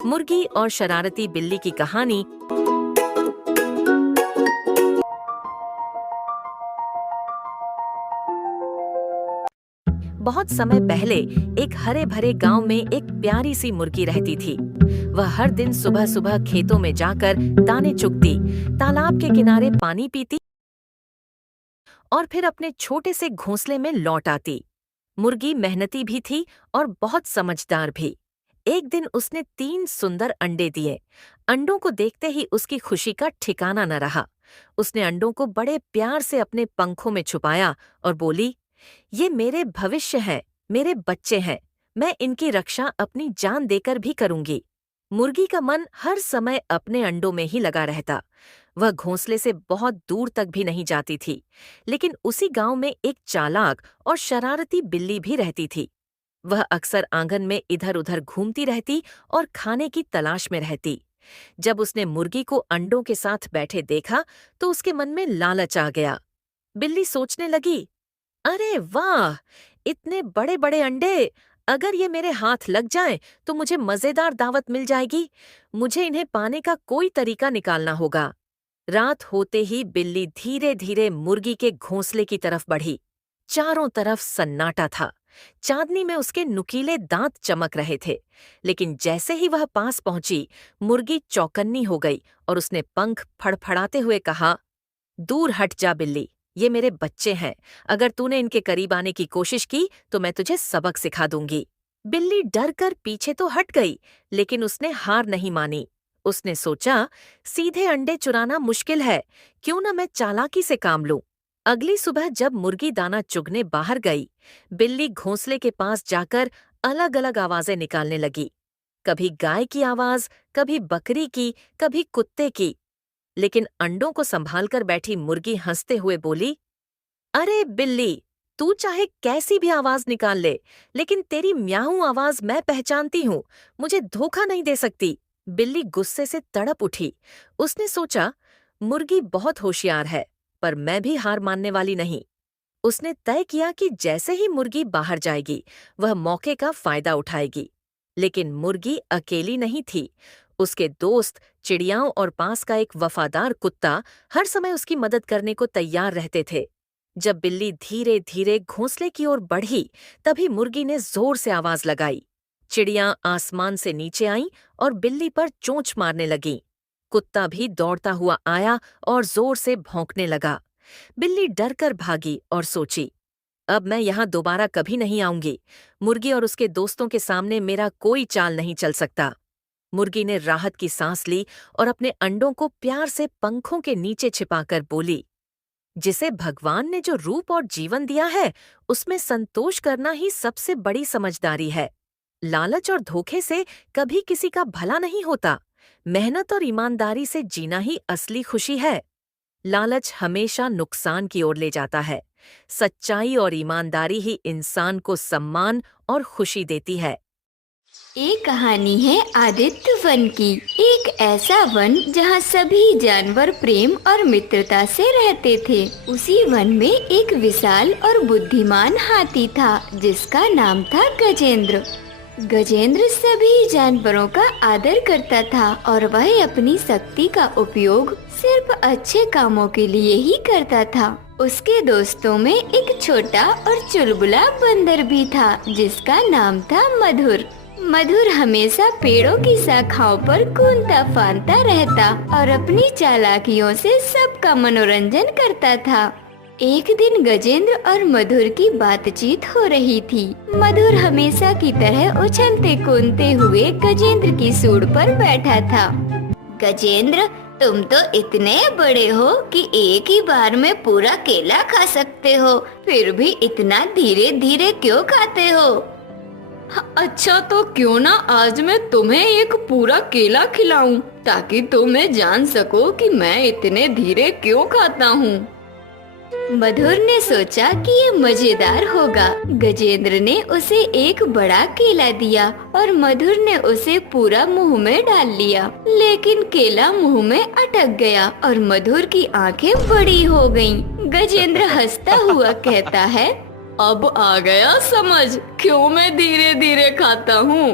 मुर्गी और शरारती बिल्ली की कहानी। बहुत समय पहले एक हरे भरे गांव में एक प्यारी सी मुर्गी रहती थी। वह हर दिन सुबह सुबह खेतों में जाकर दाने चुगती, तालाब के किनारे पानी पीती और फिर अपने छोटे से घोंसले में लौट आती। मुर्गी मेहनती भी थी और बहुत समझदार भी। एक दिन उसने 3 सुंदर अंडे दिए। अंडों को देखते ही उसकी खुशी का ठिकाना न रहा। उसने अंडों को बड़े प्यार से अपने पंखों में छुपाया और बोली, ये मेरे भविष्य हैं, मेरे बच्चे हैं। मैं इनकी रक्षा अपनी जान देकर भी करूंगी। मुर्गी का मन हर समय अपने अंडों में ही लगा रहता। वह घोंसले से बहुत दूर तक भी नहीं जाती थी। लेकिन उसी गांव में एक चालाक और शरारती बिल्ली भी रहती थी। वह अक्सर आंगन में इधर उधर घूमती रहती और खाने की तलाश में रहती। जब उसने मुर्गी को अंडों के साथ बैठे देखा तो उसके मन में लालच आ गया। बिल्ली सोचने लगी, अरे वाह, इतने बड़े बड़े अंडे! अगर ये मेरे हाथ लग जाएं तो मुझे मजेदार दावत मिल जाएगी। मुझे इन्हें पाने का कोई तरीका निकालना होगा। रात होते ही बिल्ली धीरे धीरे मुर्गी के घोंसले की तरफ बढ़ी। चारों तरफ सन्नाटा था। चांदनी में उसके नुकीले दांत चमक रहे थे। लेकिन जैसे ही वह पास पहुंची, मुर्गी चौकन्नी हो गई और उसने पंख फड़फड़ाते हुए कहा, दूर हट जा बिल्ली, ये मेरे बच्चे हैं। अगर तूने इनके करीब आने की कोशिश की तो मैं तुझे सबक सिखा दूंगी। बिल्ली डर कर पीछे तो हट गई, लेकिन उसने हार नहीं मानी। उसने सोचा, सीधे अंडे चुराना मुश्किल है, क्यों न मैं चालाकी से काम लूं। अगली सुबह जब मुर्गी दाना चुगने बाहर गई, बिल्ली घोंसले के पास जाकर अलग अलग आवाजें निकालने लगी। कभी गाय की आवाज, कभी बकरी की, कभी कुत्ते की। लेकिन अंडों को संभालकर बैठी मुर्गी हंसते हुए बोली, अरे बिल्ली, तू चाहे कैसी भी आवाज निकाल ले, लेकिन तेरी म्याऊं आवाज मैं पहचानती हूँ। मुझे धोखा नहीं दे सकती। बिल्ली गुस्से से तड़प उठी। उसने सोचा, मुर्गी बहुत होशियार है, पर मैं भी हार मानने वाली नहीं। उसने तय किया कि जैसे ही मुर्गी बाहर जाएगी, वह मौके का फायदा उठाएगी। लेकिन मुर्गी अकेली नहीं थी। उसके दोस्त चिड़ियाओं और पास का एक वफादार कुत्ता हर समय उसकी मदद करने को तैयार रहते थे। जब बिल्ली धीरे धीरे घोंसले की ओर बढ़ी, तभी मुर्गी ने जोर से आवाज लगाई। चिड़ियां आसमान से नीचे आईं और बिल्ली पर चोंच मारने लगीं। कुत्ता भी दौड़ता हुआ आया और जोर से भौंकने लगा। बिल्ली डर कर भागी और सोची, अब मैं यहाँ दोबारा कभी नहीं आऊंगी। मुर्गी और उसके दोस्तों के सामने मेरा कोई चाल नहीं चल सकता। मुर्गी ने राहत की सांस ली और अपने अंडों को प्यार से पंखों के नीचे छिपाकर बोली, जिसे भगवान ने जो रूप और जीवन दिया है, उसमें संतोष करना ही सबसे बड़ी समझदारी है। लालच और धोखे से कभी किसी का भला नहीं होता। मेहनत और ईमानदारी से जीना ही असली खुशी है। लालच हमेशा नुकसान की ओर ले जाता है। सच्चाई और ईमानदारी ही इंसान को सम्मान और खुशी देती है। एक कहानी है आदित्य वन की। एक ऐसा वन जहाँ सभी जानवर प्रेम और मित्रता से रहते थे। उसी वन में एक विशाल और बुद्धिमान हाथी था, जिसका नाम था गजेंद्र। गजेंद्र सभी जानवरों का आदर करता था और वह अपनी शक्ति का उपयोग सिर्फ अच्छे कामों के लिए ही करता था। उसके दोस्तों में एक छोटा और चुलबुला बंदर भी था, जिसका नाम था मधुर। मधुर हमेशा पेड़ों की शाखाओं पर कूदता फांदता रहता और अपनी चालाकियों से सबका मनोरंजन करता था। एक दिन गजेंद्र और मधुर की बातचीत हो रही थी। मधुर हमेशा की तरह उछलते कूदते हुए गजेंद्र की सूंड पर बैठा था। गजेंद्र, तुम तो इतने बड़े हो कि एक ही बार में पूरा केला खा सकते हो, फिर भी इतना धीरे धीरे क्यों खाते हो? अच्छा, तो क्यों ना आज मैं तुम्हें एक पूरा केला खिलाऊं, ताकि तुम जान सको कि मैं इतने धीरे क्यों खाता हूँ। मधुर ने सोचा कि ये मजेदार होगा। गजेंद्र ने उसे एक बड़ा केला दिया और मधुर ने उसे पूरा मुंह में डाल लिया। लेकिन केला मुंह में अटक गया और मधुर की आंखें बड़ी हो गईं। गजेंद्र हंसता हुआ कहता है, अब आ गया समझ क्यों मैं धीरे धीरे खाता हूँ।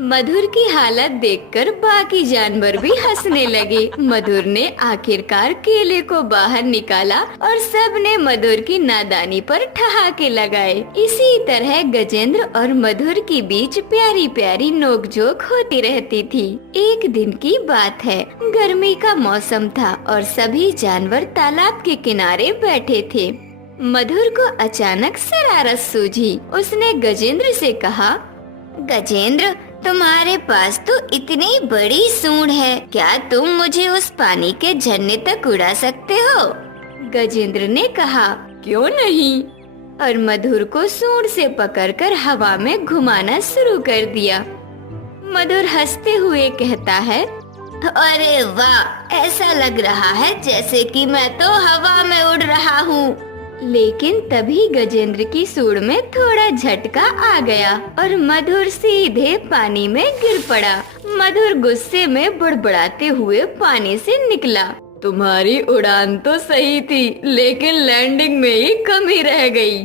मधुर की हालत देखकर बाकी जानवर भी हंसने लगे। मधुर ने आखिरकार केले को बाहर निकाला और सब ने मधुर की नादानी पर ठहाके लगाए। इसी तरह गजेंद्र और मधुर के बीच प्यारी प्यारी नोकझोंक होती रहती थी। एक दिन की बात है, गर्मी का मौसम था और सभी जानवर तालाब के किनारे बैठे थे। मधुर को अचानक शरारत सूझी। उसने गजेंद्र से कहा, गजेंद्र, तुम्हारे पास तो इतनी बड़ी सूंड है, क्या तुम मुझे उस पानी के झरने तक उड़ा सकते हो? गजेंद्र ने कहा, क्यों नहीं, और मधुर को सूंड से पकड़कर हवा में घुमाना शुरू कर दिया। मधुर हंसते हुए कहता है, अरे वाह, ऐसा लग रहा है जैसे कि मैं तो हवा में उड़ रहा हूँ। लेकिन तभी गजेंद्र की सूंड में थोड़ा झटका आ गया और मधुर सीधे पानी में गिर पड़ा। मधुर गुस्से में बड़बड़ाते हुए पानी से निकला। तुम्हारी उड़ान तो सही थी, लेकिन लैंडिंग में ही कमी रह गई।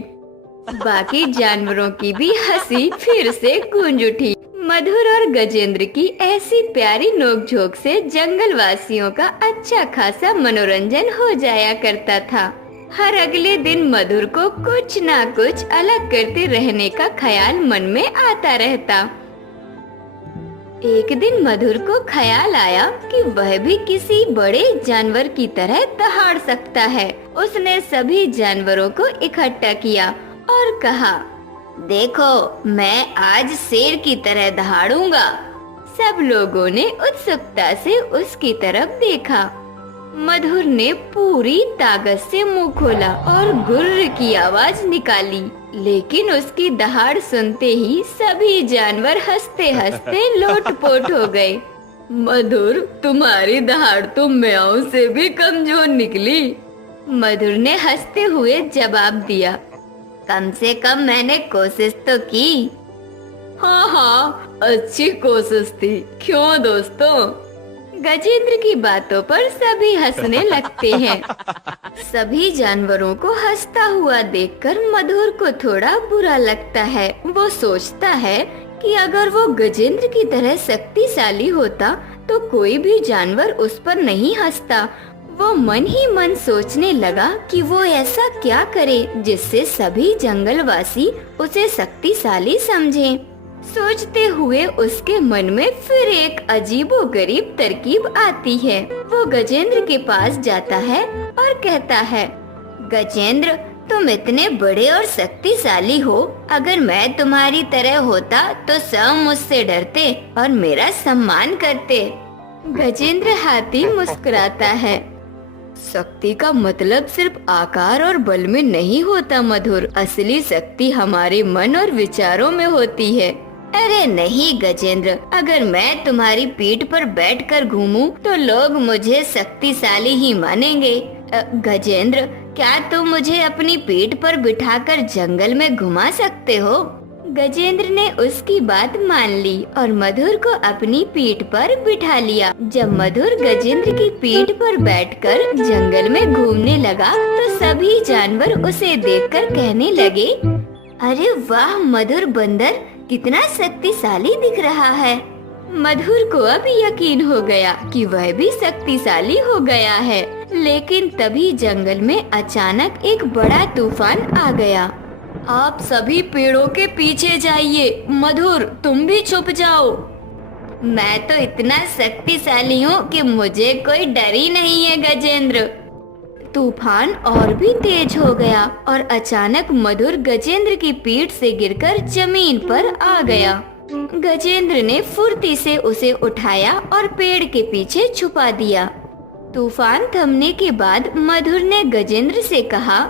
बाकी जानवरों की भी हंसी फिर से गूंज उठी। मधुर और गजेंद्र की ऐसी प्यारी नोकझोंक से जंगल वासियों का अच्छा खासा मनोरंजन हो जाया करता था। हर अगले दिन मधुर को कुछ ना कुछ अलग करते रहने का ख्याल मन में आता रहता। एक दिन मधुर को ख्याल आया कि वह भी किसी बड़े जानवर की तरह दहाड़ सकता है। उसने सभी जानवरों को इकट्ठा किया और कहा, देखो, मैं आज शेर की तरह दहाड़ूंगा। सब लोगों ने उत्सुकता से उसकी तरफ देखा। मधुर ने पूरी ताकत से मुंह खोला और गुर्र की आवाज निकाली, लेकिन उसकी दहाड़ सुनते ही सभी जानवर हंसते हंसते लोटपोट हो गए। मधुर, तुम्हारी दहाड़ तो म्याऊं से भी कमजोर निकली। मधुर ने हंसते हुए जवाब दिया, कम से कम मैंने कोशिश तो की। हाँ, अच्छी कोशिश थी, क्यों दोस्तों? गजेंद्र की बातों पर सभी हंसने लगते हैं। सभी जानवरों को हंसता हुआ देखकर मधुर को थोड़ा बुरा लगता है। वो सोचता है कि अगर वो गजेंद्र की तरह शक्तिशाली होता तो कोई भी जानवर उस पर नहीं हंसता। वो मन ही मन सोचने लगा कि वो ऐसा क्या करे जिससे सभी जंगलवासी उसे शक्तिशाली समझें। सोचते हुए उसके मन में फिर एक अजीबोगरीब तरकीब आती है। वो गजेंद्र के पास जाता है और कहता है, गजेंद्र, तुम इतने बड़े और शक्तिशाली हो, अगर मैं तुम्हारी तरह होता तो सब मुझसे डरते और मेरा सम्मान करते। गजेंद्र हाथी मुस्कुराता है, शक्ति का मतलब सिर्फ आकार और बल में नहीं होता मधुर, असली शक्ति हमारे मन और विचारों में होती है। अरे नहीं गजेंद्र, अगर मैं तुम्हारी पीठ पर बैठकर घूमूं तो लोग मुझे शक्तिशाली ही मानेंगे। गजेंद्र, क्या तुम मुझे अपनी पीठ पर बिठाकर जंगल में घुमा सकते हो? गजेंद्र ने उसकी बात मान ली और मधुर को अपनी पीठ पर बिठा लिया। जब मधुर गजेंद्र की पीठ पर बैठकर जंगल में घूमने लगा तो सभी जानवर उसे देखकर कहने लगे, अरे वाह मधुर बंदर, कितना शक्तिशाली दिख रहा है। मधुर को अब यकीन हो गया कि वह भी शक्तिशाली हो गया है। लेकिन तभी जंगल में अचानक एक बड़ा तूफान आ गया। आप सभी पेड़ों के पीछे जाइए, मधुर तुम भी छुप जाओ। मैं तो इतना शक्तिशाली हूँ कि मुझे कोई डर ही नहीं है गजेंद्र। तूफान और भी तेज हो गया और अचानक मधुर गजेंद्र की पीठ से गिरकर जमीन पर आ गया। गजेंद्र ने फुर्ती से उसे उठाया और पेड़ के पीछे छुपा दिया। तूफान थमने के बाद मधुर ने गजेंद्र से कहा,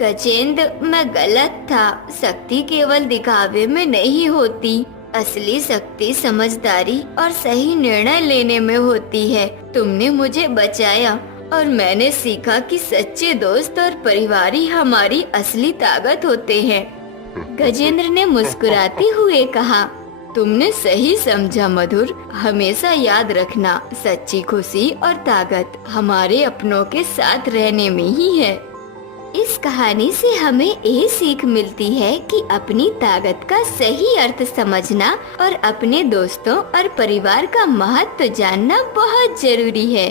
गजेंद्र, मैं गलत था। शक्ति केवल दिखावे में नहीं होती, असली शक्ति समझदारी और सही निर्णय लेने में होती है। तुमने मुझे बचाया और मैंने सीखा कि सच्चे दोस्त और परिवार ही हमारी असली ताकत होते हैं। गजेंद्र ने मुस्कुराते हुए कहा, तुमने सही समझा मधुर। हमेशा याद रखना, सच्ची खुशी और ताकत हमारे अपनों के साथ रहने में ही है। इस कहानी से हमें ये सीख मिलती है कि अपनी ताकत का सही अर्थ समझना और अपने दोस्तों और परिवार का महत्व जानना बहुत जरूरी है।